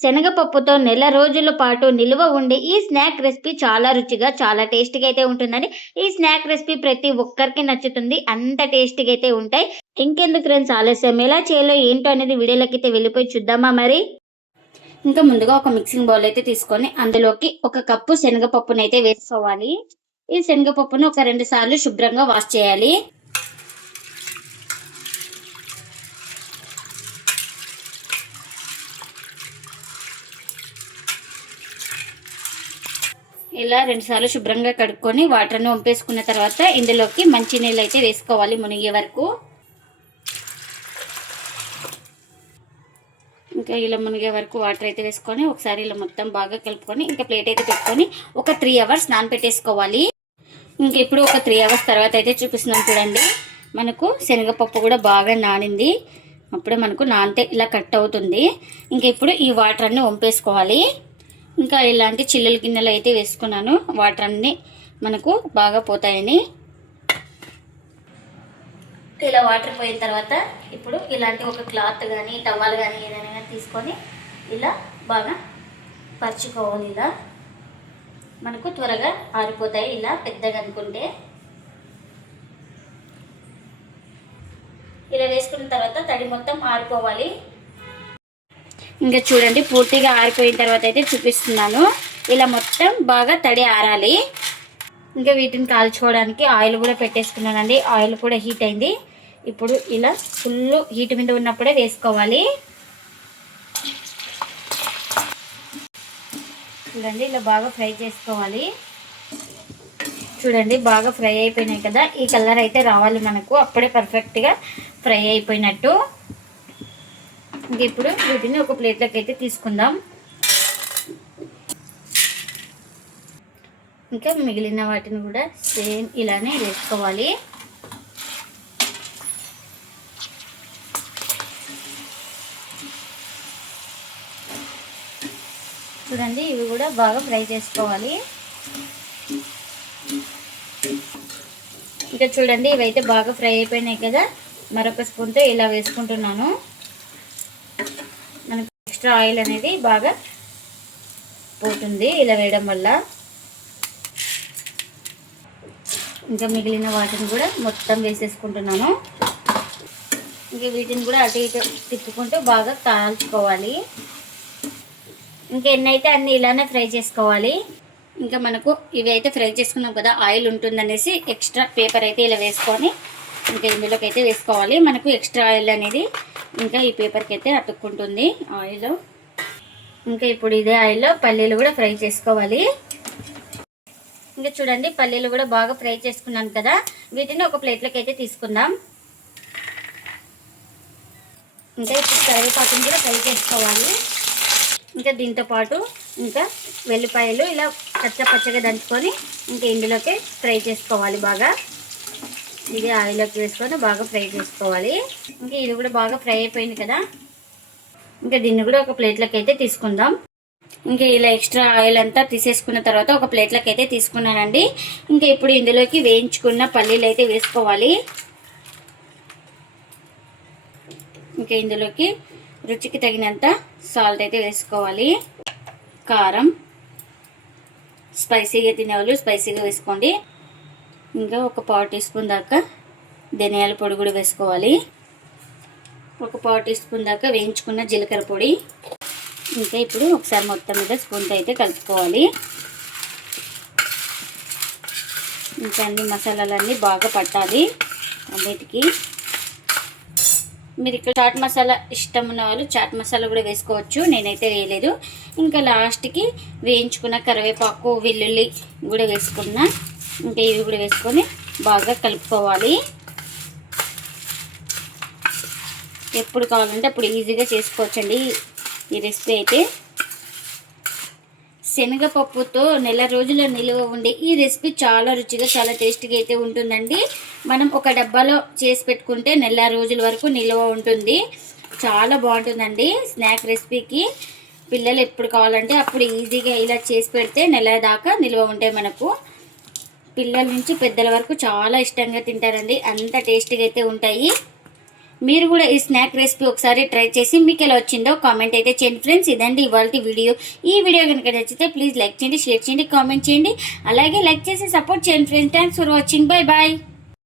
శనగపప్పుతో నెల రోజుల పాటు నిల్వ ఉండే ఈ స్నాక్ రెసిపీ చాలా రుచిగా, చాలా టేస్టీగా అయితే ఉంటుందండి. ఈ స్నాక్ రెసిపీ ప్రతి ఒక్కరికి నచ్చుతుంది. అంత టేస్టీగా అయితే ఉంటాయి. ఇంకెందుకు ఫ్రెండ్స్ ఆలస్యం, ఎలా చేయాలో ఏంటో అనేది వీడియోలోకైతే వెళ్ళిపోయి చూద్దామా మరి. ఇంకా ముందుగా ఒక మిక్సింగ్ బౌల్ అయితే తీసుకొని అందులోకి 1 కప్పు శనగపప్పునైతే వేసుకోవాలి. ఈ శనగపప్పును ఒక 2 సార్లు శుభ్రంగా వాష్ చేయాలి. ఇలా 2 సార్లు శుభ్రంగా కడుక్కొని వాటర్ని వంపేసుకున్న తర్వాత ఇందులోకి మంచినీళ్ళు అయితే వేసుకోవాలి మునిగే వరకు. ఇంకా ఇలా మునిగే వరకు వాటర్ అయితే వేసుకొని ఒకసారి ఇలా మొత్తం బాగా కలుపుకొని ఇంకా ప్లేట్ అయితే పెట్టుకొని ఒక 3 అవర్స్ నానబెట్టేసుకోవాలి. ఇంక ఇప్పుడు ఒక 3 అవర్స్ తర్వాత అయితే చూపిస్తున్నాం చూడండి. మనకు శనగపప్పు కూడా బాగా నానింది. అప్పుడే మనకు నానితే ఇలా కట్ అవుతుంది. ఇంక ఇప్పుడు ఈ వాటర్ అన్ని వంపేసుకోవాలి. ఇంకా ఇలాంటి చిల్లుల గిన్నెలు అయితే వేసుకున్నాను, వాటర్ అన్నీ మనకు బాగా పోతాయని. ఇలా వాటర్ పోయిన తర్వాత ఇప్పుడు ఇలాంటి ఒక క్లాత్ కానీ టవల్ కానీ ఏదైనా తీసుకొని ఇలా బాగా పరుచుకోవాలి. ఇలా మనకు త్వరగా ఆరిపోతాయి. ఇలా పెద్దగా అనుకుంటే ఇలా వేసుకున్న తర్వాత తడి మొత్తం ఆరిపోవాలి. ఇంకా చూడండి పూర్తిగా ఆరిపోయిన తర్వాత అయితే చూపిస్తున్నాను. ఇలా మొత్తం బాగా తడి ఆరాలి. ఇంకా వీటిని కాల్చుకోవడానికి ఆయిల్ కూడా పెట్టేసుకున్నానండి. ఆయిల్ కూడా హీట్ అయింది. ఇప్పుడు ఇలా ఫుల్ హీట్ మీద ఉన్నప్పుడే వేసుకోవాలి. చూడండి ఇలా బాగా ఫ్రై చేసుకోవాలి. చూడండి బాగా ఫ్రై అయిపోయినాయి కదా, ఈ కలర్ అయితే రావాలి మనకు, అప్పుడే పర్ఫెక్ట్గా ఫ్రై అయిపోయినట్టు. ఇంక ఇప్పుడు వీటిని ఒక ప్లేట్లోకి అయితే తీసుకుందాం. ఇంకా మిగిలిన వాటిని కూడా సేమ్ ఇలానే వేసుకోవాలి. చూడండి ఇవి కూడా బాగా ఫ్రై చేసుకోవాలి. ఇంకా చూడండి ఇవైతే బాగా ఫ్రై అయిపోయినాయి కదా, మరొక స్పూన్తో ఇలా వేసుకుంటున్నాను. మనకు ఎక్స్ట్రా ఆయిల్ అనేది బాగా పోతుంది ఇలా వేయడం వల్ల. ఇంకా మిగిలిన వాటిని కూడా మొత్తం వేసేసుకుంటున్నాను. ఇంకా వీటిని కూడా అటు ఇటు తిప్పుకుంటూ బాగా కాల్చుకోవాలి. ఇంకా ఎన్నైతే అన్ని ఇలానే ఫ్రై చేసుకోవాలి. ఇంకా మనకు ఇవి అయితే ఫ్రై చేసుకున్నాం కదా, ఆయిల్ ఉంటుందనేసి ఎక్స్ట్రా పేపర్ అయితే ఇలా వేసుకొని ఇంకా ఇందులోకి అయితే వేసుకోవాలి. మనకు ఎక్స్ట్రా ఆయిల్ అనేది ఇంకా ఈ పేపర్కి అయితే అతుక్కుంటుంది ఆయిల్. ఇంకా ఇప్పుడు ఇదే ఆయిల్లో పల్లీలు కూడా ఫ్రై చేసుకోవాలి. ఇంకా చూడండి పల్లీలు కూడా బాగా ఫ్రై చేసుకున్నాను కదా, వీటిని ఒక ప్లేట్లోకి అయితే తీసుకుందాం. ఇంకా ఇప్పుడు కరివేపాకుని కూడా ఫ్రై చేసుకోవాలి. ఇంకా దీంతో పాటు ఇంకా వెల్లిపాయలు ఇలా పచ్చగా దంచుకొని ఇంకా ఇందులోకి ఫ్రై చేసుకోవాలి బాగా. ఇది ఆయిల్లోకి వేసుకొని బాగా ఫ్రై చేసుకోవాలి. ఇంకా ఇది కూడా బాగా ఫ్రై అయిపోయింది కదా, ఇంకా దీన్ని కూడా ఒక ప్లేట్లోకి అయితే తీసుకుందాం. ఇంకా ఇలా ఎక్స్ట్రా ఆయిల్ అంతా తీసేసుకున్న తర్వాత ఒక ప్లేట్లోకి అయితే తీసుకున్నానండి. ఇంకా ఇప్పుడు ఇందులోకి వేయించుకున్న పల్లీలు అయితే వేసుకోవాలి. ఇంకా ఇందులోకి రుచికి తగినంత సాల్ట్ అయితే వేసుకోవాలి. కారం, స్పైసీగా తినేవాళ్ళు స్పైసీగా వేసుకోండి. ఇంకా ఒక 1/4 టీ స్పూన్ దాకా ధనియాల పొడి కూడా వేసుకోవాలి. ఒక 1/4 టీ స్పూన్ దాకా వేయించుకున్న జీలకర్ర పొడి. ఇంకా ఇప్పుడు ఒకసారి మొత్తం మీద స్పూన్తో అయితే కలుపుకోవాలి. ఇంకా అన్ని మసాలాలన్నీ బాగా పట్టాలి అన్నిటికీ. మీరు ఇక్కడ చాట్ మసాలా ఇష్టం ఉన్న వాళ్ళు చాట్ మసాలా కూడా వేసుకోవచ్చు, నేనైతే వేయలేదు. ఇంకా లాస్ట్కి వేయించుకున్న కరివేపాకు, వెల్లుల్లి కూడా వేసుకున్నా. ఇంకా ఇవి కూడా వేసుకొని బాగా కలుపుకోవాలి. ఎప్పుడు కావాలంటే అప్పుడు ఈజీగా చేసుకోవచ్చండి ఈ రెసిపీ అయితే. శనగపప్పుతో నెల రోజుల నిల్వ ఉండే ఈ రెసిపీ చాలా రుచిగా, చాలా టేస్టీగా అయితే ఉంటుందండి. మనం ఒక డబ్బాలో చేసి పెట్టుకుంటే నెల రోజుల వరకు నిల్వ ఉంటుంది. చాలా బాగుంటుందండి స్నాక్ రెసిపీకి. పిల్లలు ఎప్పుడు కావాలంటే అప్పుడు ఈజీగా ఇలా చేసి పెడితే నెల దాకా నిల్వ ఉంటాయి మనకు. పిల్లల నుంచి పెద్దల వరకు చాలా ఇష్టంగా తింటారండి, అంత టేస్టీగా అయితే ఉంటాయి. మీరు కూడా ఈ స్నాక్ రెసిపీ ఒకసారి ట్రై చేసి మీకు ఎలా వచ్చిందో కామెంట్ అయితే చేయండి ఫ్రెండ్స్. ఇదండి ఇవాళ వీడియో. ఈ వీడియో కనుక నచ్చితే ప్లీజ్ లైక్ చేయండి, షేర్ చేయండి, కామెంట్ చేయండి. అలాగే లైక్ చేసి సపోర్ట్ చేయండి friends. Thanks for watching. Bye bye.